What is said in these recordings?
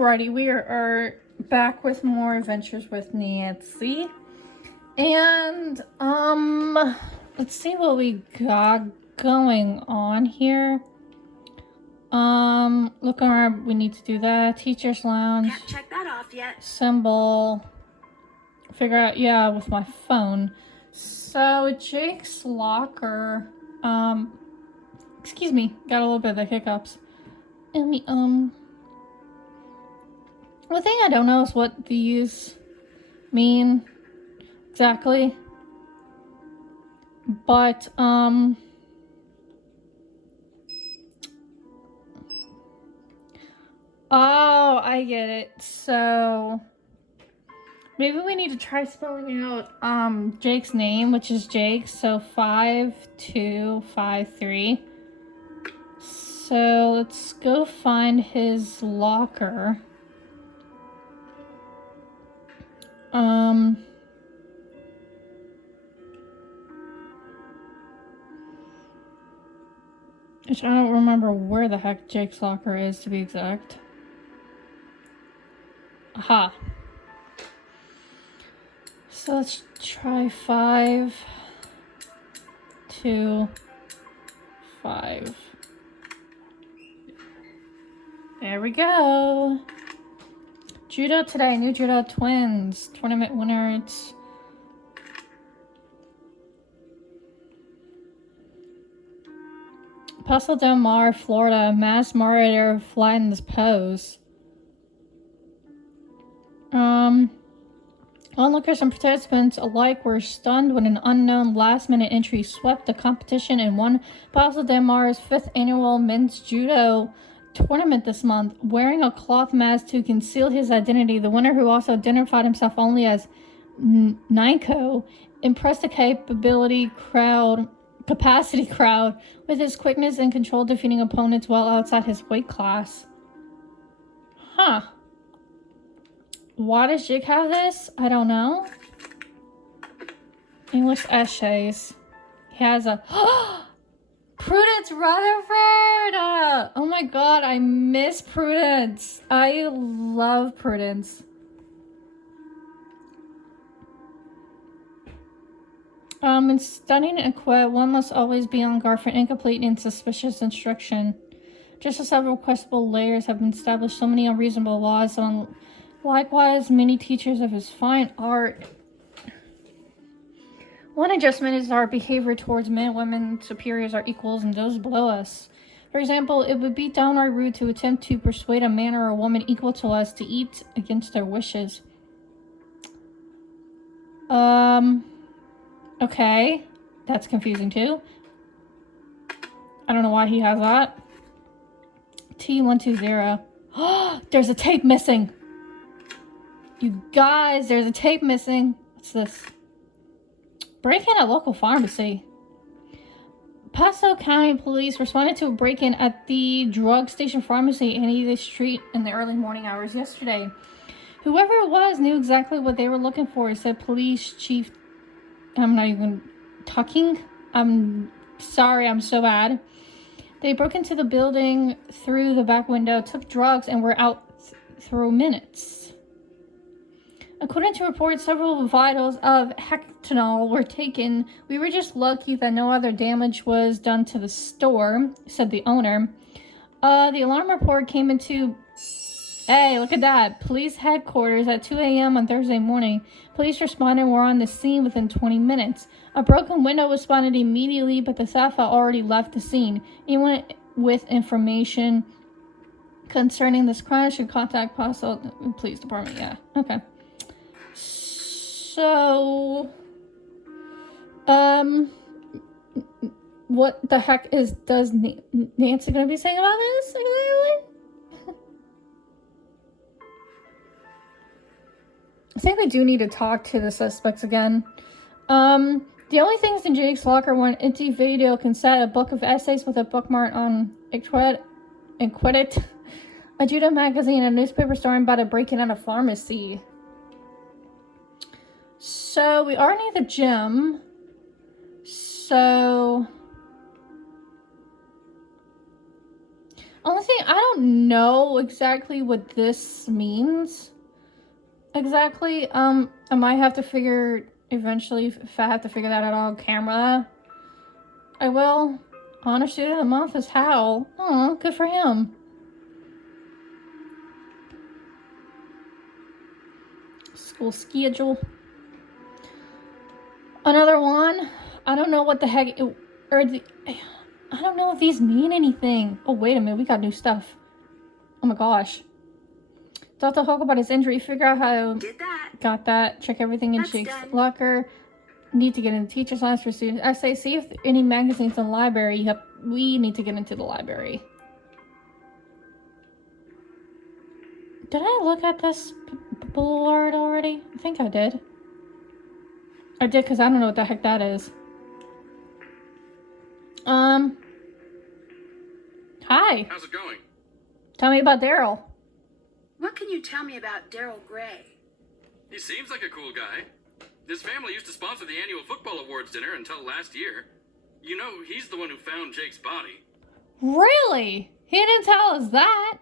Alrighty, we are back with more adventures with Nancy. And, let's see what we got going on here. Look around, we need to do that. Teacher's lounge. Can't check that off yet. Symbol. Figure out, yeah, with my phone. So, Jake's locker, excuse me, got a little bit of the hiccups. And we, one thing I don't know is what these mean exactly. But, oh, I get it. So, maybe we need to try spelling out, Jake's name, which is Jake. So, 5253. So, let's go find his locker. Which I don't remember where the heck Jake's locker is, to be exact. Aha. So let's try 5, 2, 5. There we go. Judo today, new Judo twins. Tournament winners. Paso del Mar, Florida. Mass murderer flattens pose. Onlookers and participants alike were stunned when an unknown last-minute entry swept the competition and won Paso del Mar's 5th annual men's judo tournament this month. Wearing a cloth mask to conceal his identity, the winner, who also identified himself only as Naiko, impressed the capacity crowd with his quickness and control, defeating opponents well outside his weight class. Huh. Why does Jake have this? I don't know. English essays. He has a... Prudence Rutherford! Oh my god, I miss Prudence. I love Prudence. In studying and quit, one must always be on guard for incomplete and suspicious instruction. Just as several questionable layers have been established, so many unreasonable laws, so likewise many teachers of his fine art. One adjustment is our behavior towards men, women, superiors, our equals, and those below us. For example, it would be downright rude to attempt to persuade a man or a woman equal to us to eat against their wishes. Okay. That's confusing too. I don't know why he has that. T120. Oh, there's a tape missing. You guys, there's a tape missing. What's this? Break-in at local pharmacy. Paso County Police responded to a break-in at the drug station pharmacy in Edith Street in the early morning hours yesterday. Whoever it was knew exactly what they were looking for, said Police Chief... I'm not even talking. I'm sorry, I'm so bad. They broke into the building through the back window, took drugs, and were out through minutes. According to reports, several vitals of hectanol were taken. We were just lucky that no other damage was done to the store, said the owner. The alarm report came into... Hey, look at that. Police headquarters at 2 a.m. on Thursday morning. Police responded and were on the scene within 20 minutes. A broken window was spotted immediately, but the staff had already left the scene. Anyone with information concerning this crime should contact Paso Police Department. Yeah, okay. So, what the heck does Nancy gonna be saying about this exactly? I think we do need to talk to the suspects again. The only things in Jake's locker were an empty video cassette, a book of essays with a bookmark on Inquit, a judo magazine, a newspaper story about a break-in at a pharmacy. So, we are near the gym. So... Only thing, I don't know exactly what this means. Exactly. I might have to figure eventually if I have to figure that out on camera. I will. Honor Student of the Month is Hal. Oh, good for him. School schedule. Another one. I don't know what the heck I don't know if these mean anything. Oh, wait a minute. We got new stuff. Oh my gosh. Dr. Hulk about his injury. Figure out how. Did that. Got that. Check everything in Jake's locker. Need to get in the teacher's lounge for students. I say, see if any magazines in the library. Yep, we need to get into the library. Did I look at this board already? I think I did. I did because I don't know what the heck that is. Hi. How's it going? Tell me about Daryl. What can you tell me about Daryl Gray? He seems like a cool guy. His family used to sponsor the annual football awards dinner until last year. You know, he's the one who found Jake's body. Really? He didn't tell us that.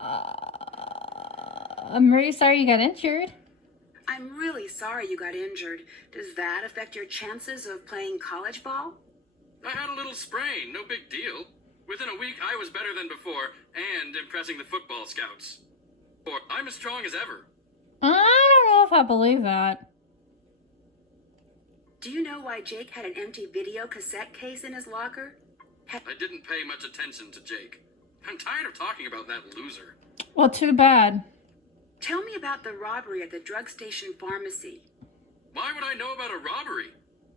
I'm really sorry you got injured. I'm really sorry you got injured. Does that affect your chances of playing college ball? I had a little sprain, no big deal. Within a week, I was better than before, and impressing the football scouts. Or I'm as strong as ever. I don't know if I believe that. Do you know why Jake had an empty video cassette case in his locker? I didn't pay much attention to Jake. I'm tired of talking about that loser. Well, too bad. Tell me about the robbery at the drug station pharmacy. Why would I know about a robbery?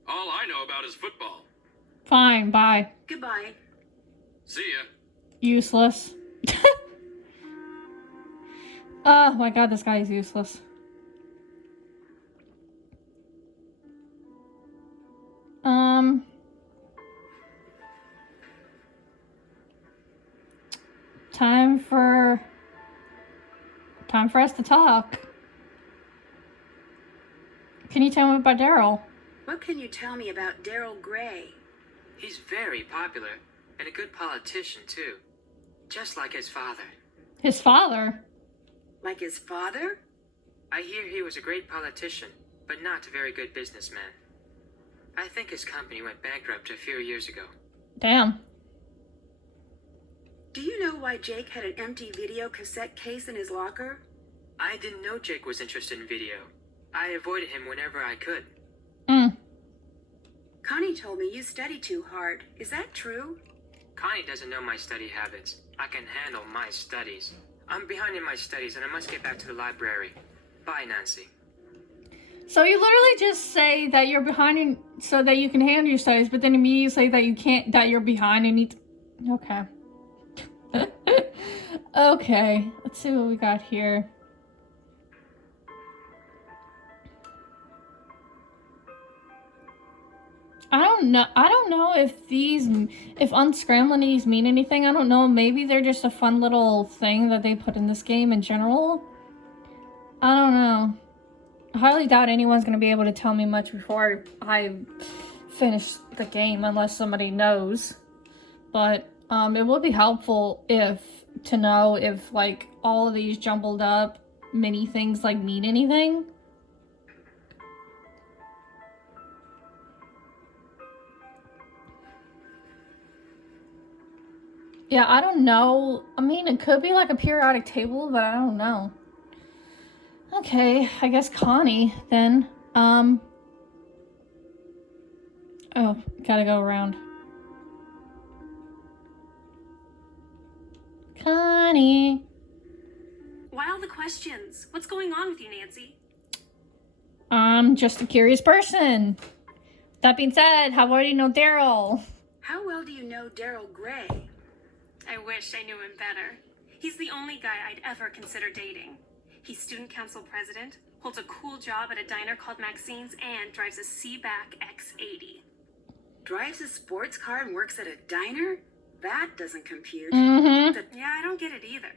All I know about is football. Fine, bye. Goodbye. See ya. Useless. Oh my god, this guy is useless. Time for us to talk. Can you tell me about Daryl? What can you tell me about Daryl Gray? He's very popular, and a good politician, too. Just like his father. His father? Like his father? I hear he was a great politician, but not a very good businessman. I think his company went bankrupt a few years ago. Damn. Do you know why Jake had an empty video cassette case in his locker? I didn't know Jake was interested in video. I avoided him whenever I could. Connie told me you study too hard. Is that true? Connie doesn't know my study habits. I can handle my studies. I'm behind in my studies and I must get back to the library. Bye, Nancy. So you literally just say that you're behind so that you can handle your studies, but then immediately say that you can't, that you're behind and need to... Okay. Okay, let's see what we got here. I don't know if unscrambling these mean anything. I don't know. Maybe they're just a fun little thing that they put in this game in general. I don't know. I highly doubt anyone's going to be able to tell me much before I finish the game, unless somebody knows. But it would be helpful to know if like all of these jumbled up mini things like mean anything. Yeah, I don't know. I mean, it could be like a periodic table, but I don't know. Okay, I guess Connie, then. Oh, gotta go around. Connie. Why all the questions? What's going on with you, Nancy? I'm just a curious person. That being said, how well do you know Daryl? How well do you know Daryl Gray? I wish I knew him better. He's the only guy I'd ever consider dating. He's student council president, holds a cool job at a diner called Maxine's, and drives a Seaback X80. Drives a sports car and works at a diner? That doesn't compute. Mm-hmm. Yeah, I don't get it either.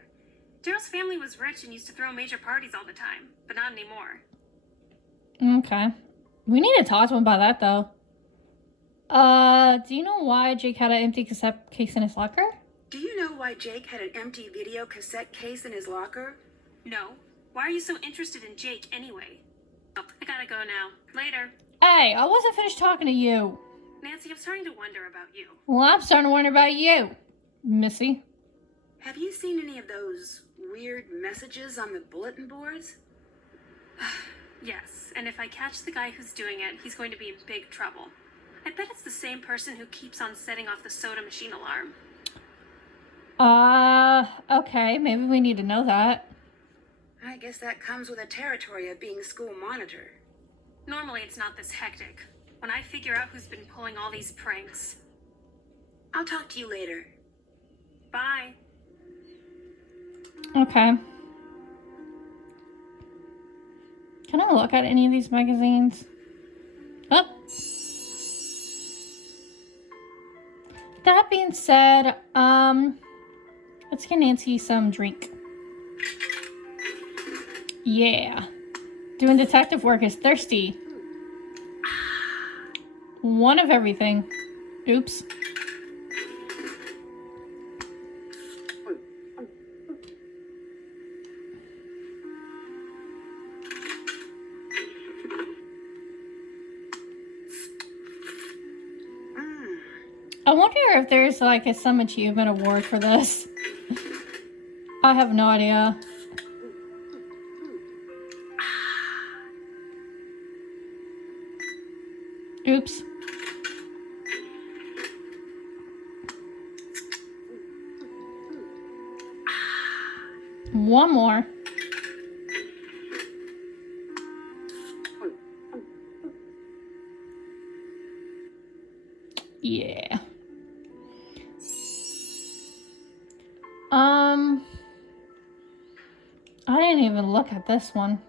Daryl's family was rich and used to throw major parties all the time, but not anymore. Okay. We need to talk to him about that, though. Do you know why Jake had an empty cassette case in his locker? Do you know why Jake had an empty video cassette case in his locker? No. Why are you so interested in Jake anyway? Oh, I gotta go now. Later. Hey, I wasn't finished talking to you. Nancy, I'm starting to wonder about you. Well, I'm starting to wonder about you, Missy. Have you seen any of those weird messages on the bulletin boards? Yes, and if I catch the guy who's doing it, he's going to be in big trouble. I bet it's the same person who keeps on setting off the soda machine alarm. Okay, maybe we need to know that. I guess that comes with the territory of being school monitor. Normally it's not this hectic. When I figure out who's been pulling all these pranks. I'll talk to you later. Bye. Okay. Can I look at any of these magazines? Oh. That being said, let's get Nancy some drink. Yeah. Doing detective work is thirsty. One of everything. Oops. I wonder if there's like some achievement award for this. I have no idea. Oops. One more. Yeah. I didn't even look at this one.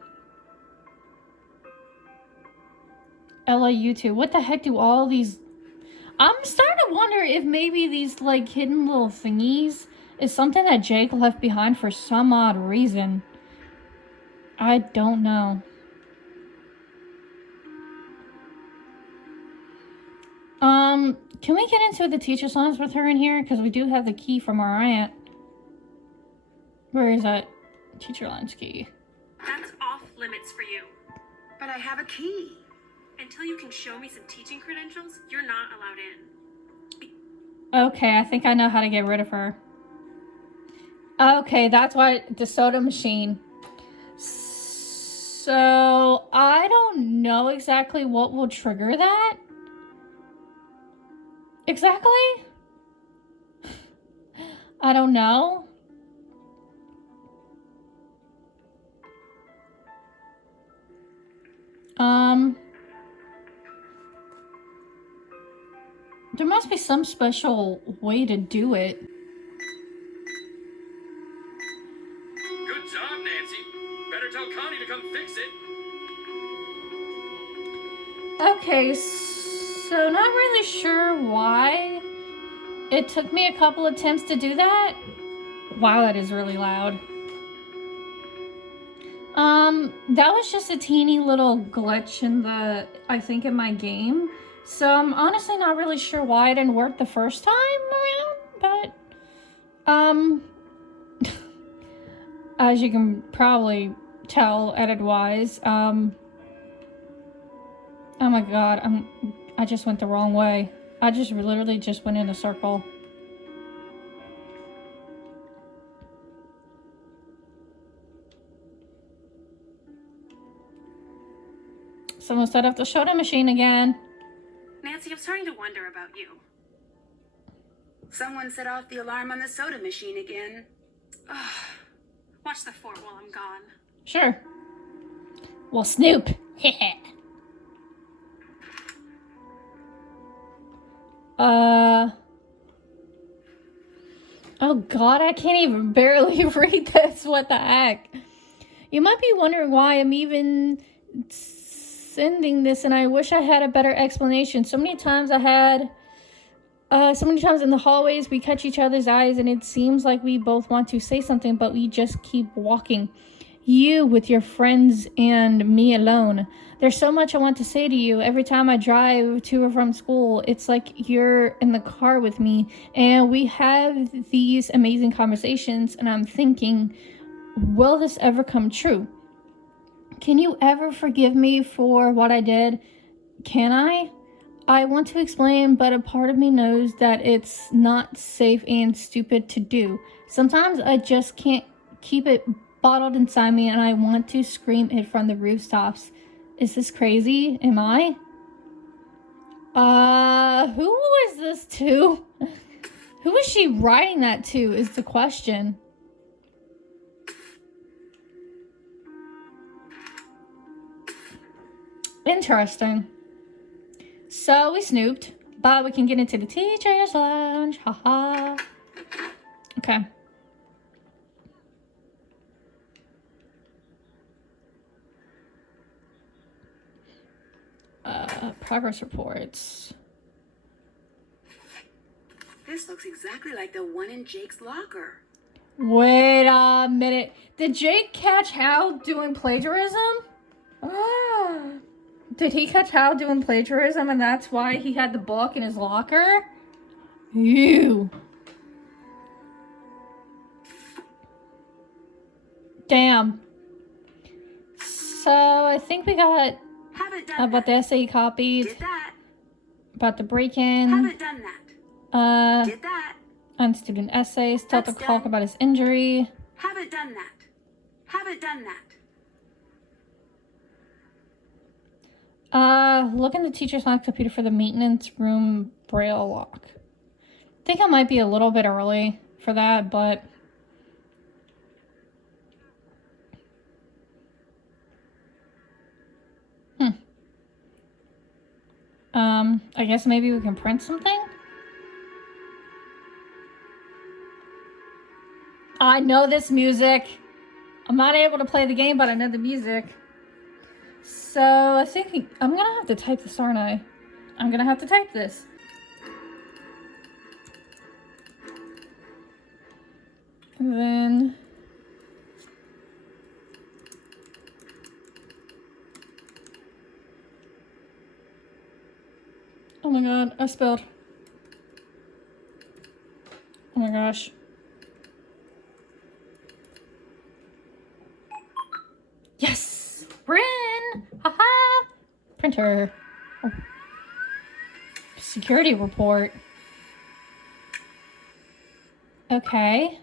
LAU2. What the heck do all these... I'm starting to wonder if maybe these, like, hidden little thingies is something that Jake left behind for some odd reason. I don't know. Can we get into the teacher's lounge with her in here? Because we do have the key from our aunt. Where is that teacher lounge key? That's off limits for you. But I have a key. Until you can show me some teaching credentials, you're not allowed in. Okay, I think I know how to get rid of her. Okay, that's why the soda machine. So, I don't know exactly what will trigger that. Exactly? I don't know. There must be some special way to do it. Good job, Nancy. Better tell Connie to come fix it. Okay, so not really sure why it took me a couple attempts to do that. Wow, that is really loud. That was just a teeny little glitch in I think in my game. So I'm honestly not really sure why it didn't work the first time around, but, as you can probably tell edit-wise, oh my god, I just went the wrong way. I just literally just went in a circle. Someone set up the soda machine again. Nancy, I'm starting to wonder about you. Someone set off the alarm on the soda machine again. Ugh. Watch the fort while I'm gone. Sure. Well, Snoop. Oh god, I can't even barely read this. What the heck? You might be wondering why I'm even sending this, and I wish I had a better explanation. So many times in the hallways we catch each other's eyes, and it seems like we both want to say something, but we just keep walking. You with your friends and me alone. There's so much I want to say to you. Every time I drive to or from school, it's like you're in the car with me, and we have these amazing conversations, and I'm thinking, will this ever come true? Can you ever forgive me for what I did? Can I? I want to explain, but a part of me knows that it's not safe and stupid to do. Sometimes I just can't keep it bottled inside me, and I want to scream it from the rooftops. Is this crazy? Am I? Who is this to? Who is she writing that to is the question. Interesting. So we snooped, but we can get into the teacher's lounge. Haha. Okay. Progress reports. This looks exactly like the one in Jake's locker. Wait a minute. Did Jake catch Hal doing plagiarism? Did he catch Hal doing plagiarism and that's why he had the book in his locker? Ew. Damn. So I think we got Haven't done about that. the essay he copied, Did that. about the break-in, Haven't done that. Did that. on student essays, told the That's clock done. about his injury. Haven't done that. Haven't done that. Look in the teacher's lounge computer for the maintenance room braille lock. I think I might be a little bit early for that, but I guess maybe we can print something? I know this music. I'm not able to play the game, but I know the music. So I think I'm gonna have to type this, aren't I? I'm gonna have to type this. And then oh my god, I spilled. Oh my gosh. Yes! We're in! Haha! Printer. Oh. Security report. Okay.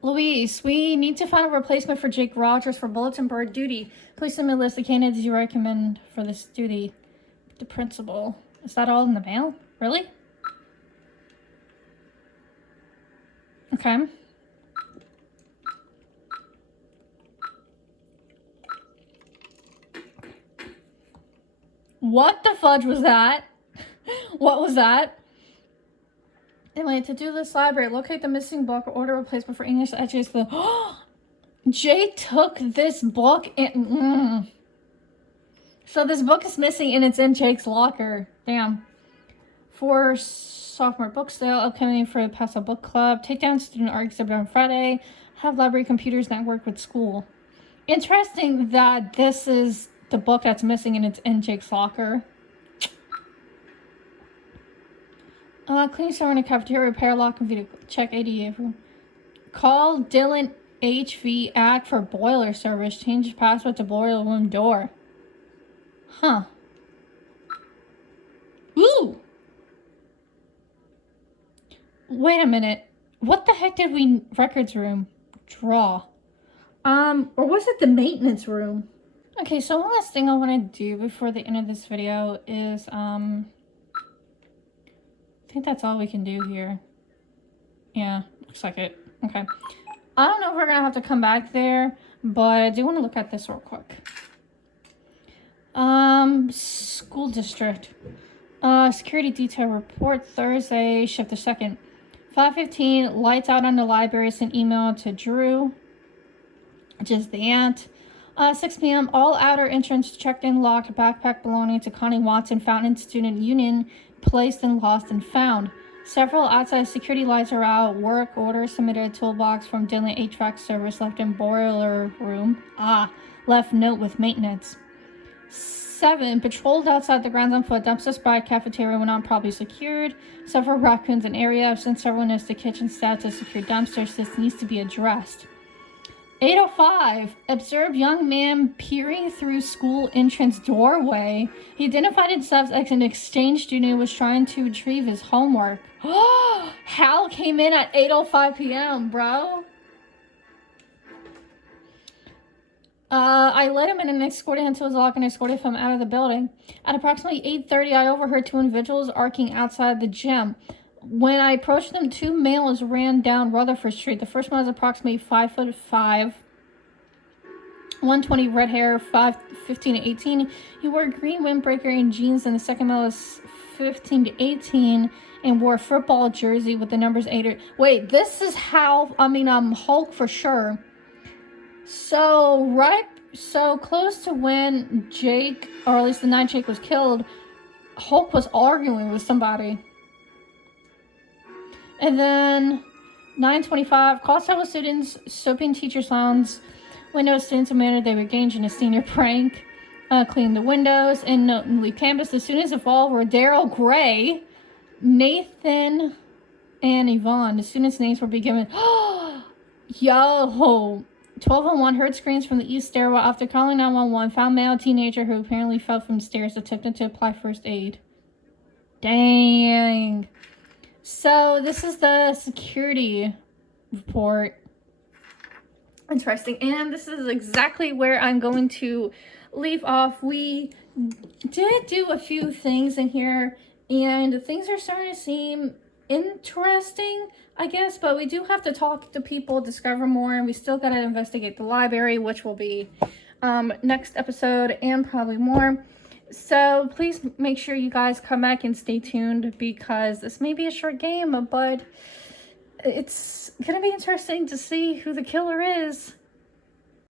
Louise, we need to find a replacement for Jake Rogers for bulletin board duty. Please send me a list of candidates you recommend for this duty. The principal. Is that all in the mail? Really? Okay. What the fudge was that? What was that? Anyway, to-do list library. Locate the missing book or order replacement for English essays. Jay took this book and... So this book is missing and it's in Jake's locker. Damn. For sophomore book sale, upcoming for the Paso Book Club. Take down student art exhibit on Friday. Have library computers network with school. Interesting that this is the book that's missing and it's in Jake's locker. Clean store in a cafeteria, repair lock computer, check ADA. Call Dylan HVAC for boiler service. Change password to boiler room door. Huh. Ooh! Wait a minute. What the heck did we records room draw? Or was it the maintenance room? Okay, so one last thing I want to do before the end of this video is, I think that's all we can do here. Yeah, looks like it. Okay. I don't know if we're going to have to come back there, but I do want to look at this real quick. School district. Security detail report Thursday, shift the 2nd. 5:15, lights out on the library, sent email to Drew, which is the aunt. 6 p.m., all outer entrance checked in, locked, backpack belonging to Connie Watson, Fountain Student Union, placed and lost and found. Several outside security lights are out. Work orders submitted. Toolbox from Dylan HVAC service left in boiler room. Left note with maintenance. 7. Patrolled outside the grounds on foot. Dumpster spot. Cafeteria went on probably secured. Several raccoons in area. I've sent several notes to kitchen staff to secure dumpsters. This needs to be addressed. 8:05. Observed young man peering through school entrance doorway. He identified himself as an exchange student who was trying to retrieve his homework. Hal came in at 8:05 p.m., bro. I let him in and escorted him to his locker and escorted him out of the building. At approximately 8:30, I overheard 2 individuals arcing outside the gym. When I approached them, 2 males ran down Rutherford Street. The first one was approximately 5'5", 120, red hair, 15 to 18. He wore a green windbreaker and jeans, and the second male was 15 to 18 and wore a football jersey with the numbers 8. Wait, this is how, Hulk for sure. So close to when Jake, or at least the night Jake was killed, Hulk was arguing with somebody. And then 9:25, call several students, soaping teacher's lounge. Windows students demanded they were engaged in a senior prank. Clean the windows and leave campus. The students involved were Daryl Gray, Nathan, and Yvonne. The students' names were given. Yo! 12:01, heard screams from the east stairwell. After calling 911, found male teenager who apparently fell from stairs, attempted to apply first aid. Dang. So this is the security report. Interesting. And this is exactly where I'm going to leave off. We did do a few things in here, and things are starting to seem interesting, I guess, but we do have to talk to people, discover more, and we still got to investigate the library, which will be next episode and probably more. So please make sure you guys come back and stay tuned, because this may be a short game, but it's gonna be interesting to see who the killer is.